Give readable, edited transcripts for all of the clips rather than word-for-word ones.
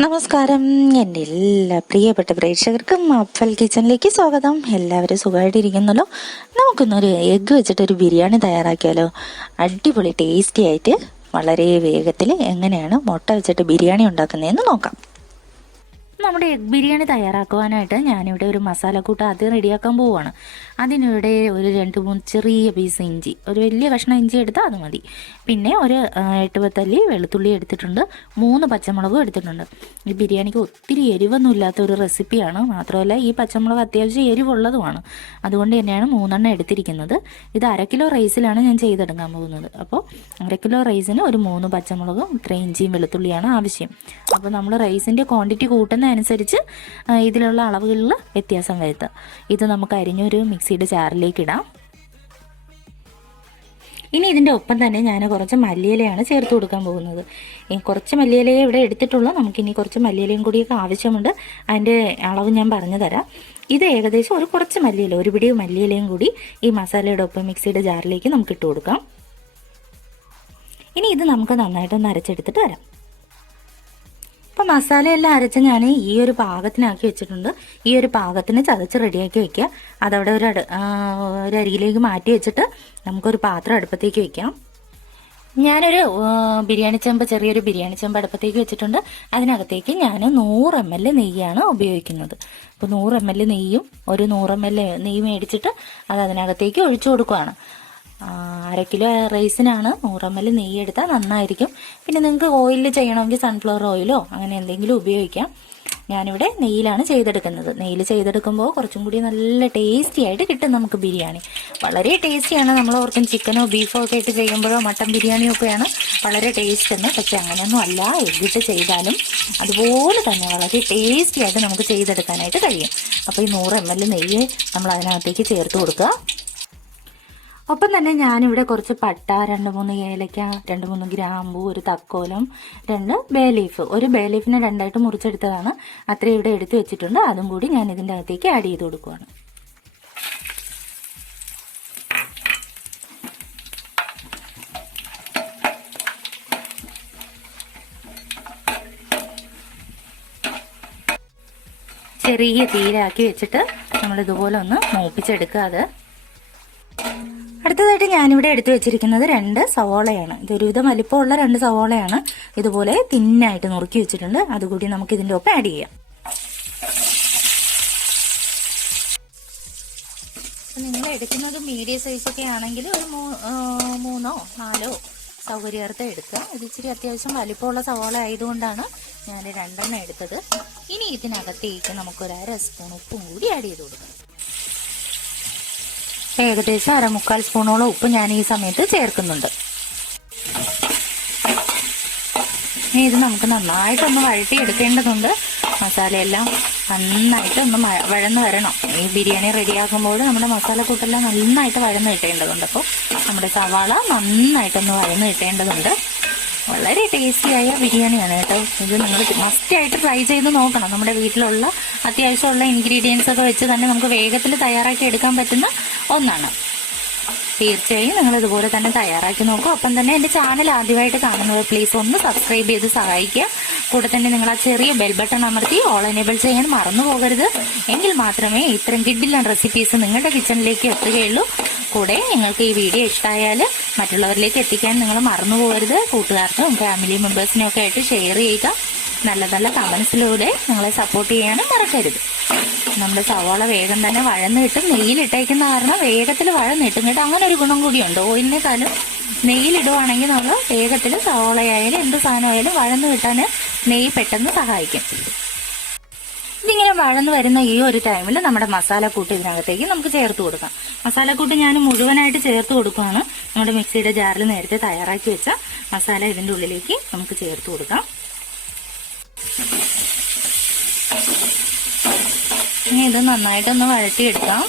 നമസ്കാരം. എൻ്റെ എല്ലാ പ്രിയപ്പെട്ട പ്രേക്ഷകർക്കും അഫൽ കിച്ചണിലേക്ക് സ്വാഗതം. എല്ലാവരും സുഖമായിട്ടിരിക്കുന്നല്ലോ. നമുക്കൊന്നൊരു എഗ്ഗ് വെച്ചിട്ടൊരു ബിരിയാണി തയ്യാറാക്കിയാലോ? അടിപൊളി ടേസ്റ്റി ആയിട്ട് വളരെ വേഗത്തിൽ എങ്ങനെയാണ് മുട്ട വെച്ചിട്ട് ബിരിയാണി ഉണ്ടാക്കുന്നതെന്ന് നോക്കാം. നമ്മുടെ എഗ് ബിരിയാണി തയ്യാറാക്കുവാനായിട്ട് ഞാനിവിടെ ഒരു മസാലക്കൂട്ട് ആദ്യം റെഡിയാക്കാൻ പോവുകയാണ്. അതിനിവിടെ ഒരു 2-3 ചെറിയ പീസ് ഇഞ്ചി, ഒരു വലിയ കഷ്ണം ഇഞ്ചി എടുത്താൽ അത് മതി. പിന്നെ ഒരു 8-10 അല്ലി വെളുത്തുള്ളി എടുത്തിട്ടുണ്ട്. 3 പച്ചമുളകും എടുത്തിട്ടുണ്ട്. ഈ ബിരിയാണിക്ക് ഒത്തിരി എരിവൊന്നും ഇല്ലാത്ത ഒരു റെസിപ്പിയാണ്. മാത്രമല്ല ഈ പച്ചമുളക് അത്യാവശ്യം എരിവുള്ളതുമാണ്. അതുകൊണ്ട് തന്നെയാണ് 3 എടുത്തിരിക്കുന്നത്. ഇത് 1/2 കിലോ റൈസിലാണ് ഞാൻ ചെയ്തെടുക്കാൻ പോകുന്നത്. അപ്പോൾ 1/2 കിലോ റൈസിന് ഒരു 3 പച്ചമുളകും ഇത്രയും ഇഞ്ചിയും വെളുത്തുള്ളിയാണ് ആവശ്യം. അപ്പോൾ നമ്മൾ റൈസിൻ്റെ ക്വാണ്ടിറ്റി കൂട്ടുന്ന അനുസരിച്ച് ഇതിലുള്ള അളവുകളിൽ വ്യത്യാസം വരുത്തുക. ഇത് നമുക്ക് അരിഞ്ഞൊരു മിക്സിയുടെ ജാറിലേക്ക് ഇടാം. ഇനി ഇതിൻ്റെ ഒപ്പം തന്നെ ഞാൻ കുറച്ച് മല്ലിയിലയാണ് ചേർത്ത് കൊടുക്കാൻ പോകുന്നത്. കുറച്ച് മല്ലിയിലയെ ഇവിടെ എടുത്തിട്ടുള്ളൂ. നമുക്കിനി കുറച്ച് മല്ലിയിലയും കൂടിയൊക്കെ ആവശ്യമുണ്ട്. അതിൻ്റെ അളവ് ഞാൻ പറഞ്ഞു തരാം. ഇത് ഏകദേശം ഒരു കുറച്ച് മല്ലിയില, ഒരു പിടി മല്ലിയിലയും കൂടി ഈ മസാലയുടെ ഒപ്പം മിക്സിയുടെ ജാറിലേക്ക് നമുക്ക് ഇട്ട് കൊടുക്കാം. ഇനി ഇത് നമുക്ക് നന്നായിട്ടൊന്ന് അരച്ചെടുത്തിട്ട് വരാം. അപ്പോൾ മസാലയെല്ലാം അരച്ച് ഞാൻ ഈ ഒരു പാകത്തിനാക്കി വെച്ചിട്ടുണ്ട്. ഈ ഒരു പാകത്തിന് ചതച്ച് റെഡിയാക്കി വെക്കുക. അതവിടെ ഒരു അരിയിലേക്ക് മാറ്റി വെച്ചിട്ട് നമുക്കൊരു പാത്രം അടുപ്പത്തേക്ക് വെക്കാം. ഞാനൊരു ബിരിയാണി ചെമ്പ്, ചെറിയൊരു ബിരിയാണി ചെമ്പ് അടുപ്പത്തേക്ക് വെച്ചിട്ടുണ്ട്. അതിനകത്തേക്ക് ഞാൻ 100 ml നെയ്യാണ് ഉപയോഗിക്കുന്നത്. അപ്പോൾ 100 ml നെയ്യും ഒരു 100 ml നെയ്യ് മേടിച്ചിട്ട് അത് അതിനകത്തേക്ക് ഒഴിച്ചു കൊടുക്കുകയാണ്. 1/2 കിലോ റൈസിനാണ് 100 ml നെയ്യ് എടുത്താൽ നന്നായിരിക്കും. പിന്നെ നിങ്ങൾക്ക് ഓയിലിൽ ചെയ്യണമെങ്കിൽ സൺഫ്ലവർ ഓയിലോ അങ്ങനെ എന്തെങ്കിലും ഉപയോഗിക്കാം. ഞാനിവിടെ നെയ്യിലാണ് ചെയ്തെടുക്കുന്നത്. നെയ്യിൽ ചെയ്തെടുക്കുമ്പോൾ കുറച്ചും കൂടി നല്ല ടേസ്റ്റി ആയിട്ട് കിട്ടും നമുക്ക് ബിരിയാണി. വളരെ ടേസ്റ്റിയാണ്. നമ്മൾ ഓർക്കും ചിക്കനോ ബീഫോ ഒക്കെ ഇട്ട് ചെയ്യുമ്പോഴോ മട്ടൻ ബിരിയാണിയോ ഒക്കെയാണ് വളരെ ടേസ്റ്റ് എന്ന്. പക്ഷെ അങ്ങനെയൊന്നും അല്ല. എഗ്ഗിട്ട് ചെയ്താലും അതുപോലെ തന്നെ വളരെ ടേസ്റ്റി ആയിട്ട് നമുക്ക് ചെയ്തെടുക്കാനായിട്ട് കഴിയും. അപ്പോൾ ഈ 100 ml നെയ്യ് നമ്മൾ അതിനകത്തേക്ക് ചേർത്ത് കൊടുക്കുക. ഒപ്പം തന്നെ ഞാനിവിടെ കുറച്ച് പട്ട, 2-3 ഏലക്ക, 2-3 ഗ്രാമ്പൂ, ഒരു തക്കോലം, 2 ബേ ലീഫ്, ഒരു ബേ ലീഫിനെ 2ആയിട്ട് മുറിച്ചെടുത്തതാണ്. അത്രയും ഇവിടെ എടുത്ത് വെച്ചിട്ടുണ്ട്. അതും കൂടി ഞാൻ ഇതിൻ്റെ അകത്തേക്ക് ആഡ് ചെയ്ത് കൊടുക്കുകയാണ്. ചെറിയ തീയിലാക്കി വെച്ചിട്ട് നമ്മളിതുപോലെ ഒന്ന് മൂപ്പിച്ചെടുക്കുക. അത് അടുത്തതായിട്ട് ഞാനിവിടെ എടുത്തു വെച്ചിരിക്കുന്നത് 2 സവോളയാണ്. ഇതൊരുവിധം വലിപ്പമുള്ള 2 സവോളയാണ്. ഇതുപോലെ തിന്നായിട്ട് നുറുക്കി വെച്ചിട്ടുണ്ട്. അതുകൂടി നമുക്ക് ഇതിൻ്റെ ഒപ്പം ആഡ് ചെയ്യാം. നിങ്ങൾ എടുക്കുന്നത് മീഡിയം സൈസൊക്കെ ആണെങ്കിൽ ഒരു 3-4 സൗകര്യാർത്ഥം എടുക്കുക. ഇത് ഇച്ചിരി അത്യാവശ്യം വലിപ്പമുള്ള സവോള ആയതുകൊണ്ടാണ് ഞാൻ 2 എടുത്തത്. ഇനി ഇതിനകത്തേക്ക് നമുക്കൊരു 1/2 സ്പൂൺ ഉപ്പും കൂടി ആഡ് ചെയ്ത് കൊടുക്കാം. ഏകദേശം 1/4 സ്പൂണോളം ഉപ്പ് ഞാൻ ഈ സമയത്ത് ചേർക്കുന്നുണ്ട്. ഇനി ഇത് നമുക്ക് നന്നായിട്ടൊന്ന് വഴറ്റി എടുക്കേണ്ടതുണ്ട്. മസാലയെല്ലാം നന്നായിട്ടൊന്ന് വഴന്ന് വരണം. ഈ ബിരിയാണി റെഡിയാക്കുമ്പോൾ നമ്മുടെ മസാലക്കൂട്ടെല്ലാം നന്നായിട്ട് വഴന്ന് കിട്ടേണ്ടതുണ്ട്. അപ്പോൾ നമ്മുടെ സവാള നന്നായിട്ടൊന്ന് വഴന്ന് കിട്ടേണ്ടതുണ്ട്. വളരെ ടേസ്റ്റിയായ ബിരിയാണിയാണ് കേട്ടോ. ഇത് നിങ്ങൾ മസ്റ്റായിട്ട് ട്രൈ ചെയ്ത് നോക്കണം. നമ്മുടെ വീട്ടിലുള്ള അത്യാവശ്യമുള്ള ഇൻഗ്രീഡിയൻസ് ഒക്കെ വെച്ച് തന്നെ നമുക്ക് വേഗത്തിൽ തയ്യാറാക്കി എടുക്കാൻ പറ്റുന്ന ഒന്നാണ്. തീർച്ചയായും നിങ്ങൾ ഇതുപോലെ തന്നെ തയ്യാറാക്കി നോക്കൂ. ഒപ്പം തന്നെ എൻ്റെ ചാനൽ ആദ്യമായിട്ട് കാണുന്നവർ പ്ലീസ് ഒന്ന് സബ്സ്ക്രൈബ് ചെയ്ത് സഹായിക്കുക. കൂടെ തന്നെ നിങ്ങൾ ആ ചെറിയ ബെൽ ബട്ടൺ അമർത്തി ഓൾ എനേബിൾ ചെയ്യാൻ മറന്നു പോകരുത്. എങ്കിൽ മാത്രമേ ഇത്തരം കിഡിലൻ റെസിപ്പീസ് നിങ്ങളുടെ കിച്ചണിലേക്ക് എത്തുകയുള്ളൂ. കൂടെ നിങ്ങൾക്ക് ഈ വീഡിയോ ഇഷ്ടമായാൽ മറ്റുള്ളവരിലേക്ക് എത്തിക്കാൻ നിങ്ങൾ മറന്നു പോകരുത്. കൂട്ടുകാർക്കും ഫാമിലി മെമ്പേഴ്സിനും ഒക്കെ ആയിട്ട് ഷെയർ ചെയ്യുക. നല്ല നല്ല കമൻസിലൂടെ നിങ്ങളെ സപ്പോർട്ട് ചെയ്യാനും മറക്കരുത്. നമ്മുടെ സവാള വേഗം തന്നെ വഴന്ന് കിട്ടും. നെയ്യിലിട്ടേക്കുന്ന കാരണം വേഗത്തിൽ വഴന്ന് കിട്ടും കേട്ടോ. അങ്ങനെ ഒരു ഗുണം കൂടിയുണ്ട്. ഓയിലിനേക്കാളും നെയ്യിലിടുവാണെങ്കിൽ നമ്മൾ വേഗത്തിൽ സവാളയായാലും എന്ത് സാധനമായാലും വഴന്ന് കിട്ടാൻ നെയ്യ് പെട്ടെന്ന് സഹായിക്കും. ഇതിങ്ങനെ വഴന്ന് വരുന്ന ഈ ഒരു ടൈമിൽ നമ്മുടെ മസാലക്കൂട്ട് ഇതിനകത്തേക്ക് നമുക്ക് ചേർത്ത് കൊടുക്കാം. മസാലക്കൂട്ട് ഞാൻ മുഴുവനായിട്ട് ചേർത്ത് കൊടുക്കുകയാണ്. നമ്മുടെ മിക്സിയുടെ ജാറിൽ നേരത്തെ തയ്യാറാക്കി വെച്ച മസാല ഇതിൻ്റെ ഉള്ളിലേക്ക് നമുക്ക് ചേർത്ത് കൊടുക്കാം. ഇനി ഇത് നന്നായിട്ടൊന്ന് വഴറ്റിയെടുക്കാം.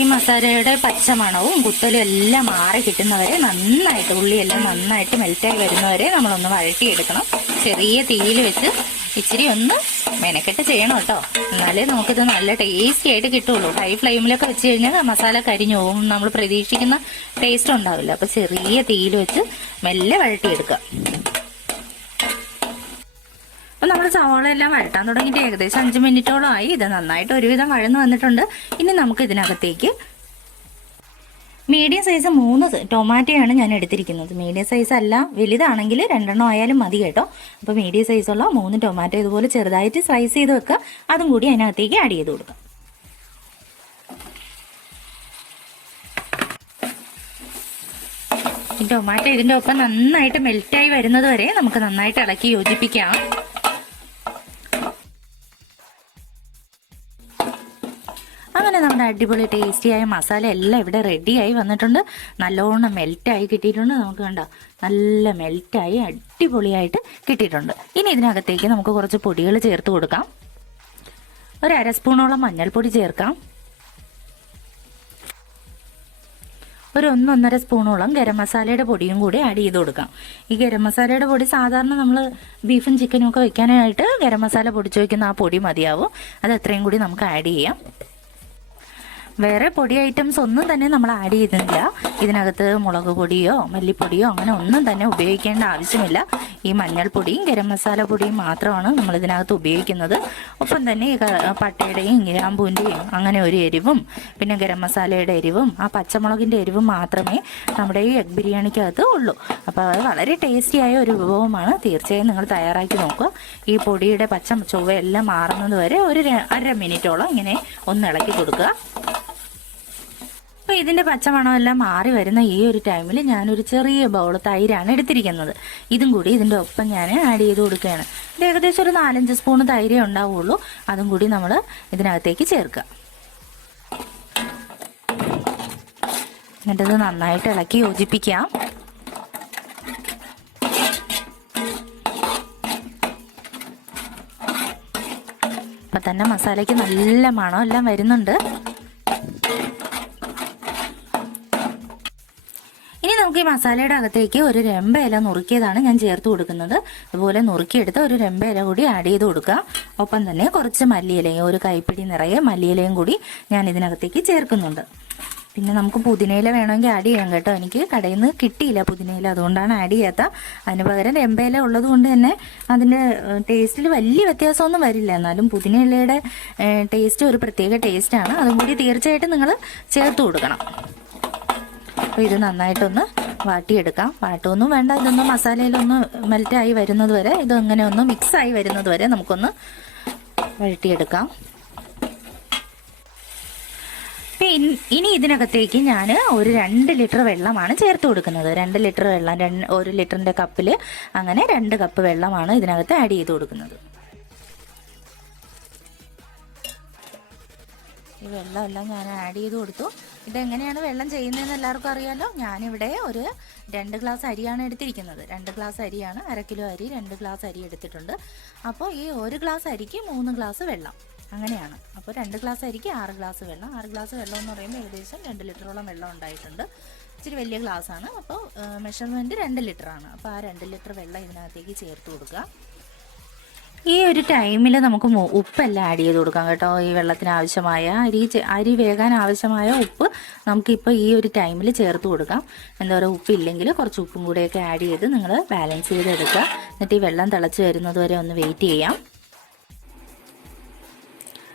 ഈ മസാലയുടെ പച്ചമണവും കുത്തലും എല്ലാം മാറി കിട്ടുന്നവരെ നന്നായിട്ട്, ഉള്ളിയെല്ലാം നന്നായിട്ട് മെൽറ്റായി വരുന്നവരെ നമ്മളൊന്ന് വഴറ്റിയെടുക്കണം. ചെറിയ തീയിൽ വെച്ച് ഇച്ചിരി ഒന്ന് മെനക്കെട്ട് ചെയ്യണം കേട്ടോ. എന്നാലേ നമുക്കിത് നല്ല ടേസ്റ്റി ആയിട്ട് കിട്ടുള്ളൂ. ഹൈ ഫ്ലെയിമിലൊക്കെ വെച്ച് കഴിഞ്ഞാൽ മസാല കരിഞ്ഞു പോകും. നമ്മൾ പ്രതീക്ഷിക്കുന്ന ടേസ്റ്റ് ഉണ്ടാവില്ല. അപ്പോൾ ചെറിയ തീയിൽ വെച്ച് മെല്ലെ വഴറ്റിയെടുക്കുക. അപ്പോൾ നമ്മൾ സവാള എല്ലാം വഴട്ടാൻ തുടങ്ങിയിട്ട് ഏകദേശം 5 മിനിറ്റോളം ആയി. ഇത് നന്നായിട്ട് ഒരുവിധം വഴന്ന് വന്നിട്ടുണ്ട്. ഇനി നമുക്ക് ഇതിനകത്തേക്ക് മീഡിയം സൈസ് 3 ടൊമാറ്റോയാണ് ഞാൻ എടുത്തിരിക്കുന്നത്. മീഡിയം സൈസ് അല്ല, വലുതാണെങ്കിൽ 2 ആയാലും മതി കേട്ടോ. അപ്പോൾ മീഡിയം സൈസുള്ള 3 ടൊമാറ്റോ ഇതുപോലെ ചെറുതായിട്ട് സ്ലൈസ് ചെയ്ത് വെക്കുക. അതും കൂടി അതിനകത്തേക്ക് ആഡ് ചെയ്ത് കൊടുക്കാം. ഈ ടൊമാറ്റോ ഇതിൻ്റെ ഒപ്പം നന്നായിട്ട് മെൽറ്റായി വരുന്നത് വരെ നമുക്ക് നന്നായിട്ട് ഇളക്കി യോജിപ്പിക്കാം. അങ്ങനെ നമ്മുടെ അടിപൊളി ടേസ്റ്റിയായ മസാല എല്ലാം ഇവിടെ റെഡിയായി വന്നിട്ടുണ്ട്. നല്ലോണം മെൽറ്റായി കിട്ടിയിട്ടുണ്ട്. നമുക്ക് കണ്ടോ, നല്ല മെൽറ്റായി അടിപൊളിയായിട്ട് കിട്ടിയിട്ടുണ്ട്. ഇനി ഇതിനകത്തേക്ക് നമുക്ക് കുറച്ച് പൊടികൾ ചേർത്ത് കൊടുക്കാം. ഒരു 1/2 സ്പൂണോളം മഞ്ഞൾപ്പൊടി ചേർക്കാം. ഒരു 1-1.5 സ്പൂണോളം ഗരം മസാലയുടെ പൊടിയും കൂടി ആഡ് ചെയ്ത് കൊടുക്കാം. ഈ ഗരം മസാലയുടെ പൊടി സാധാരണ നമ്മൾ ബീഫും ചിക്കനും ഒക്കെ വെക്കാനായിട്ട് ഗരം മസാല പൊടിച്ച് വയ്ക്കുന്ന ആ പൊടി മതിയാവും. അത് എത്രയും കൂടി നമുക്ക് ആഡ് ചെയ്യാം. വേറെ പൊടി ഐറ്റംസ് ഒന്നും തന്നെ നമ്മൾ ആഡ് ചെയ്തില്ല. ഇതിനകത്ത് മുളക് പൊടിയോ മല്ലിപ്പൊടിയോ അങ്ങനെ ഒന്നും തന്നെ ഉപയോഗിക്കേണ്ട ആവശ്യമില്ല. ഈ മഞ്ഞൾപ്പൊടിയും ഗരം മസാല പൊടിയും മാത്രമാണ് നമ്മൾ ഇതിനകത്ത് ഉപയോഗിക്കുന്നത്. ഒപ്പം തന്നെ ഈ പട്ടയുടെയും ഗ്രാമ്പൂവിൻ്റെയും അങ്ങനെ ഒരു എരിവും പിന്നെ ഗരം മസാലയുടെ എരിവും ആ പച്ചമുളകിൻ്റെ എരിവും മാത്രമേ നമ്മുടെ ഈ എഗ് ബിരിയാണിക്കകത്ത് ഉള്ളൂ. അപ്പോൾ അത് വളരെ ടേസ്റ്റിയായ ഒരു വിഭവമാണ്. തീർച്ചയായും നിങ്ങൾ തയ്യാറാക്കി നോക്കുക. ഈ പൊടിയുടെ പച്ച ചൊവ്വയെല്ലാം മാറുന്നത് വരെ ഒരു 1/2 മിനിറ്റോളം ഇങ്ങനെ ഒന്ന് ഇളക്കി കൊടുക്കുക. അപ്പോൾ ഇതിൻ്റെ പച്ചമണമെല്ലാം മാറി വരുന്ന ഈ ഒരു ടൈമിൽ ഞാനൊരു ചെറിയ ബൗൾ തൈരാണ് എടുത്തിരിക്കുന്നത്. ഇതും കൂടി ഇതിൻ്റെ ഒപ്പം ഞാൻ ആഡ് ചെയ്ത് കൊടുക്കുകയാണ്. ഇത് ഏകദേശം ഒരു 4-5 സ്പൂൺ തൈരേ ഉണ്ടാവുള്ളൂ. അതും കൂടി നമ്മൾ ഇതിനകത്തേക്ക് ചേർക്കുക. എന്നിട്ടത് നന്നായിട്ട് ഇളക്കി യോജിപ്പിക്കാം. അപ്പം തന്നെ മസാലയ്ക്ക് നല്ല മണം എല്ലാം വരുന്നുണ്ട്. ഇനി നമുക്ക് ഈ മസാലയുടെ അകത്തേക്ക് ഒരു രമ്പ ഇല നുറുക്കിയതാണ് ഞാൻ ചേർത്ത് കൊടുക്കുന്നത്. അതുപോലെ നുറുക്കിയെടുത്ത് ഒരു രമ്പ ഇല കൂടി ആഡ് ചെയ്ത് കൊടുക്കുക. ഒപ്പം തന്നെ കുറച്ച് മല്ലിയിലയും ഒരു കൈപ്പിടി നിറയെ മല്ലിയിലയും കൂടി ഞാൻ ഇതിനകത്തേക്ക് ചേർക്കുന്നുണ്ട്. പിന്നെ നമുക്ക് പുതിനയില വേണമെങ്കിൽ ആഡ് ചെയ്യാം കേട്ടോ. എനിക്ക് കടയിൽ നിന്ന് കിട്ടിയില്ല പുതിനയില, അതുകൊണ്ടാണ് ആഡ് ചെയ്യാത്ത. അതിന് പകരം രമ്പയില ഉള്ളത് കൊണ്ട് തന്നെ അതിൻ്റെ ടേസ്റ്റിൽ വലിയ വ്യത്യാസമൊന്നും വരില്ല. എന്നാലും പുതിനയിലയുടെ ടേസ്റ്റ് ഒരു പ്രത്യേക ടേസ്റ്റാണ്. അതും കൂടി തീർച്ചയായിട്ടും നിങ്ങൾ ചേർത്ത് കൊടുക്കണം. അപ്പോൾ ഇത് നന്നായിട്ടൊന്ന് വാട്ടിയെടുക്കാം. വാട്ടൊന്നും വേണ്ട, ഇതൊന്ന് മസാലയിലൊന്ന് മെൽറ്റായി വരുന്നത് വരെ, ഇതങ്ങനെ ഒന്ന് മിക്സായി വരുന്നത് വരെ നമുക്കൊന്ന് വഴട്ടിയെടുക്കാം. ഇനി ഇതിനകത്തേക്ക് ഞാൻ ഒരു 2 ലിറ്റർ വെള്ളമാണ് ചേർത്ത് കൊടുക്കുന്നത്. 2 ലിറ്റർ വെള്ളം 1 ലിറ്ററിൻ്റെ കപ്പിൽ അങ്ങനെ 2 കപ്പ് വെള്ളമാണ് ഇതിനകത്ത് ആഡ് ചെയ്ത് കൊടുക്കുന്നത്. ഈ വെള്ളമെല്ലാം ഞാൻ ആഡ് ചെയ്ത് കൊടുത്തു. ഇതെങ്ങനെയാണ് വെള്ളം ചെയ്യുന്നതെന്ന് എല്ലാവർക്കും അറിയാമല്ലോ. ഞാനിവിടെ ഒരു 2 ഗ്ലാസ് അരിയാണ് എടുത്തിരിക്കുന്നത്. 2 ഗ്ലാസ് അരിയാണ്, 1/2 കിലോ അരി 2 ഗ്ലാസ് അരി എടുത്തിട്ടുണ്ട്. അപ്പോൾ ഈ 1 ഗ്ലാസ് അരിക്ക് 3 ഗ്ലാസ് വെള്ളം, അങ്ങനെയാണ്. അപ്പോൾ 2 ഗ്ലാസ് അരിക്ക് 6 ഗ്ലാസ് വെള്ളം. 6 ഗ്ലാസ് വെള്ളം എന്ന് പറയുമ്പോൾ ഏകദേശം 2 ലിറ്ററോളം വെള്ളം ഉണ്ടായിട്ടുണ്ട്. ഇച്ചിരി വലിയ ഗ്ലാസ്സാണ്. അപ്പോൾ മെഷർമെൻറ്റ് 2 ലിറ്ററാണ്. അപ്പോൾ ആ 2 ലിറ്റർ വെള്ളം ഇതിനകത്തേക്ക് ചേർത്ത് കൊടുക്കുക. ഈ ഒരു ടൈമിൽ നമുക്ക് ഉപ്പെല്ലാം ആഡ് ചെയ്ത് കൊടുക്കാം കേട്ടോ. ഈ വെള്ളത്തിന് ആവശ്യമായ അരി വേകാൻ ആവശ്യമായ ഉപ്പ് നമുക്കിപ്പോൾ ഈ ഒരു ടൈമിൽ ചേർത്ത് കൊടുക്കാം. എന്താ പറയുക, ഉപ്പില്ലെങ്കിൽ കുറച്ച് ഉപ്പും കൂടെയൊക്കെ ആഡ് ചെയ്ത് നിങ്ങൾ ബാലൻസ് ചെയ്തെടുക്കുക. എന്നിട്ട് ഈ വെള്ളം തിളച്ച് വരുന്നത് വരെ ഒന്ന് വെയിറ്റ് ചെയ്യാം.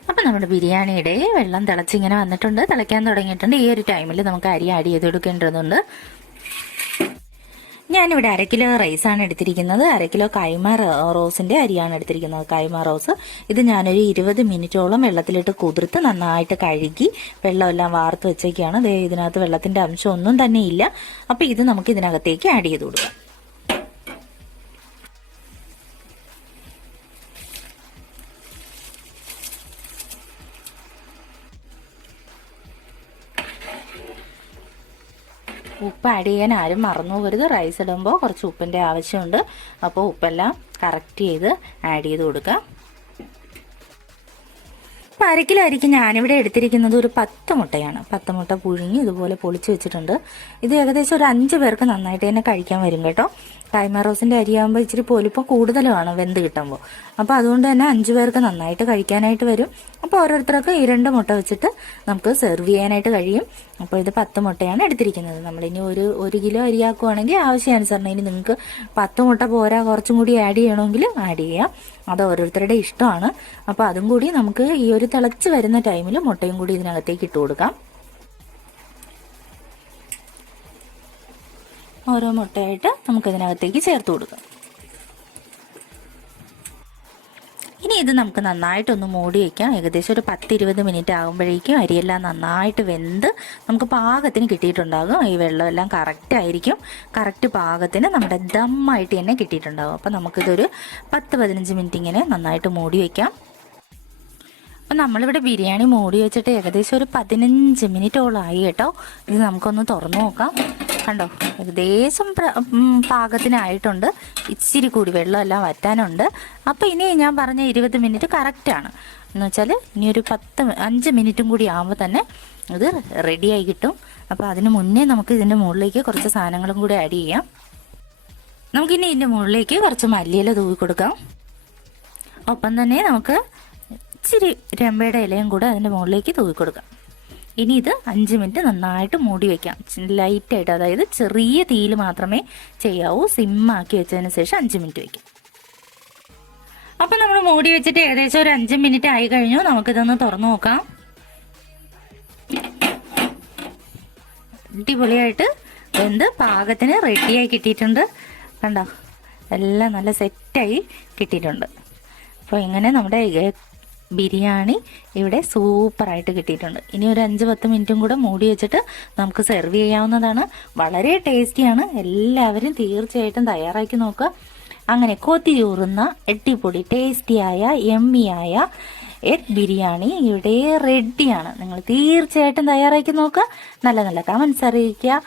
അപ്പം നമ്മുടെ ബിരിയാണിയുടെ വെള്ളം തിളച്ചിങ്ങനെ വന്നിട്ടുണ്ട്, തിളയ്ക്കാൻ തുടങ്ങിയിട്ടുണ്ട്. ഈ ഒരു ടൈമിൽ നമുക്ക് അരി ആഡ് ചെയ്ത് കൊടുക്കേണ്ടതുണ്ട്. ഞാനിവിടെ 1/2 കിലോ റൈസാണ് എടുത്തിരിക്കുന്നത്. 1/2 കിലോ കൈമ റോസിൻ്റെ അരിയാണ് എടുത്തിരിക്കുന്നത്. കൈമ റോസ് ഇത് ഞാനൊരു 20 മിനിറ്റോളം വെള്ളത്തിലിട്ട് കുതിർത്ത് നന്നായിട്ട് കഴുകി വെള്ളമെല്ലാം വാർത്ത് വെച്ചേക്കാണ്. ഇതിനകത്ത് വെള്ളത്തിൻ്റെ അംശം ഒന്നും തന്നെ ഇല്ല. അപ്പോൾ ഇത് നമുക്ക് ഇതിനകത്തേക്ക് ആഡ് ചെയ്ത് കൊടുക്കാം. ഉപ്പ് ആഡ് ചെയ്യാൻ ആരും മറന്നു പോകരുത്. റൈസ് ഇടുമ്പോൾ കുറച്ച് ഉപ്പിൻ്റെ ആവശ്യമുണ്ട്. അപ്പോൾ ഉപ്പെല്ലാം കറക്റ്റ് ചെയ്ത് ആഡ് ചെയ്ത് കൊടുക്കുക. 1/2 കിലോ അരിക്ക് ഞാനിവിടെ എടുത്തിരിക്കുന്നത് ഒരു 10 മുട്ടയാണ്. 10 മുട്ട പുഴുങ്ങി ഇതുപോലെ പൊളിച്ച് വെച്ചിട്ടുണ്ട്. ഇത് ഏകദേശം ഒരു 5 പേർക്ക് നന്നായിട്ട് തന്നെ കഴിക്കാൻ വരും കേട്ടോ. കൈമ റോസിൻ്റെ അരിയാകുമ്പോൾ ഇച്ചിരി പൊലിപ്പം കൂടുതലുമാണ് വെന്ത് കിട്ടുമ്പോൾ. അപ്പോൾ അതുകൊണ്ട് തന്നെ 5 പേർക്ക് നന്നായിട്ട് കഴിക്കാനായിട്ട് വരും. അപ്പോൾ ഓരോരുത്തർക്ക് ഈ 2 മുട്ട വെച്ചിട്ട് നമുക്ക് സെർവ് ചെയ്യാനായിട്ട് കഴിയും. അപ്പോൾ ഇത് 10 മുട്ടയാണ് എടുത്തിരിക്കുന്നത്. നമ്മളിനി ഒരു കിലോ അരിയാക്കുവാണെങ്കിൽ ആവശ്യാനുസരണം, ഇനി നിങ്ങൾക്ക് 10 മുട്ട പോരാ കുറച്ചും കൂടി ആഡ് ചെയ്യണമെങ്കിൽ ആഡ് ചെയ്യാം. അത് ഓരോരുത്തരുടെ ഇഷ്ടമാണ്. അപ്പോൾ അതും കൂടി നമുക്ക് ഈ ഒരു തിളച്ച് വരുന്ന ടൈമിൽ മുട്ടയും കൂടി ഇതിനകത്തേക്ക് ഇട്ട് കൊടുക്കാം. ഓരോ മുട്ടയായിട്ട് നമുക്കിതിനകത്തേക്ക് ചേർത്ത് കൊടുക്കാം. ഇനി ഇത് നമുക്ക് നന്നായിട്ടൊന്ന് മൂടി വയ്ക്കാം. ഏകദേശം ഒരു 10-20 മിനിറ്റ് ആകുമ്പോഴേക്കും അരിയെല്ലാം നന്നായിട്ട് വെന്ത് നമുക്ക് പാകത്തിന് കിട്ടിയിട്ടുണ്ടാകും. ഈ വെള്ളമെല്ലാം കറക്റ്റ് ആയിരിക്കും. കറക്റ്റ് പാകത്തിന് നമ്മുടെ ദമ്മായിട്ട് തന്നെ കിട്ടിയിട്ടുണ്ടാകും. അപ്പം നമുക്കിതൊരു 10-15 മിനിറ്റ് ഇങ്ങനെ നന്നായിട്ട് മൂടി വയ്ക്കാം. അപ്പം നമ്മളിവിടെ ബിരിയാണി മൂടി വെച്ചിട്ട് ഏകദേശം ഒരു 15 മിനിറ്റോളമായി കേട്ടോ. ഇത് നമുക്കൊന്ന് തുറന്നു നോക്കാം. കണ്ടോ, ഏകദേശം പാകത്തിനായിട്ടുണ്ട്. ഇച്ചിരി കൂടി വെള്ളമെല്ലാം വറ്റാനുണ്ട്. അപ്പോൾ ഇനി ഞാൻ പറഞ്ഞ 20 മിനിറ്റ് കറക്റ്റാണ്. എന്ന് വെച്ചാൽ ഇനി ഒരു 5 മിനിറ്റും കൂടി ആകുമ്പോൾ തന്നെ ഇത് റെഡിയായി കിട്ടും. അപ്പോൾ അതിന് മുന്നേ നമുക്ക് ഇതിൻ്റെ മുകളിലേക്ക് കുറച്ച് സാധനങ്ങളും കൂടി ആഡ് ചെയ്യാം. നമുക്കിനി ഇതിൻ്റെ മുകളിലേക്ക് കുറച്ച് മല്ലിയില തൂവി കൊടുക്കാം. ഒപ്പം തന്നെ നമുക്ക് ഇച്ചിരി രമ്പയുടെ ഇലയും കൂടെ അതിൻ്റെ മുകളിലേക്ക് തൂവി കൊടുക്കാം. ഇനി ഇത് 5 മിനിറ്റ് നന്നായിട്ട് മൂടി വയ്ക്കാം. ലൈറ്റായിട്ട്, അതായത് ചെറിയ തീയിൽ മാത്രമേ ചെയ്യാവൂ. സിമ്മാക്കി വെച്ചതിന് ശേഷം 5 മിനിറ്റ് വയ്ക്കാം. അപ്പം നമ്മൾ മൂടി വെച്ചിട്ട് ഏകദേശം ഒരു 5 മിനിറ്റ് ആയി കഴിഞ്ഞു. നമുക്കിതൊന്ന് തുറന്നു നോക്കാം. അടിപൊളിയായിട്ട് വെന്ത് പാകത്തിന് റെഡിയായി കിട്ടിയിട്ടുണ്ട്. കണ്ടോ, എല്ലാം നല്ല സെറ്റായി കിട്ടിയിട്ടുണ്ട്. അപ്പോൾ ഇങ്ങനെ നമ്മുടെ ബിരിയാണി ഇവിടെ സൂപ്പറായിട്ട് കിട്ടിയിട്ടുണ്ട്. ഇനി ഒരു 5-10 മിനിറ്റും കൂടെ മൂടി വെച്ചിട്ട് നമുക്ക് സെർവ് ചെയ്യാവുന്നതാണ്. വളരെ ടേസ്റ്റിയാണ്. എല്ലാവരും തീർച്ചയായിട്ടും തയ്യാറാക്കി നോക്കുക. അങ്ങനെ കൊതിയൂറുന്ന അടിപൊളി ടേസ്റ്റിയായ യമ്മിയായ എഗ് ബിരിയാണി ഇവിടെ റെഡിയാണ്. നിങ്ങൾ തീർച്ചയായിട്ടും തയ്യാറാക്കി നോക്കുക. നല്ല നല്ല കമൻസ് അറിയിക്കുക.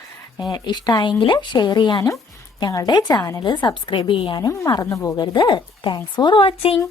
ഇഷ്ടമായെങ്കിൽ ഷെയർ ചെയ്യാനും ഞങ്ങളുടെ ചാനൽ സബ്സ്ക്രൈബ് ചെയ്യാനും മറന്നു പോകരുത്. Thanks for watching.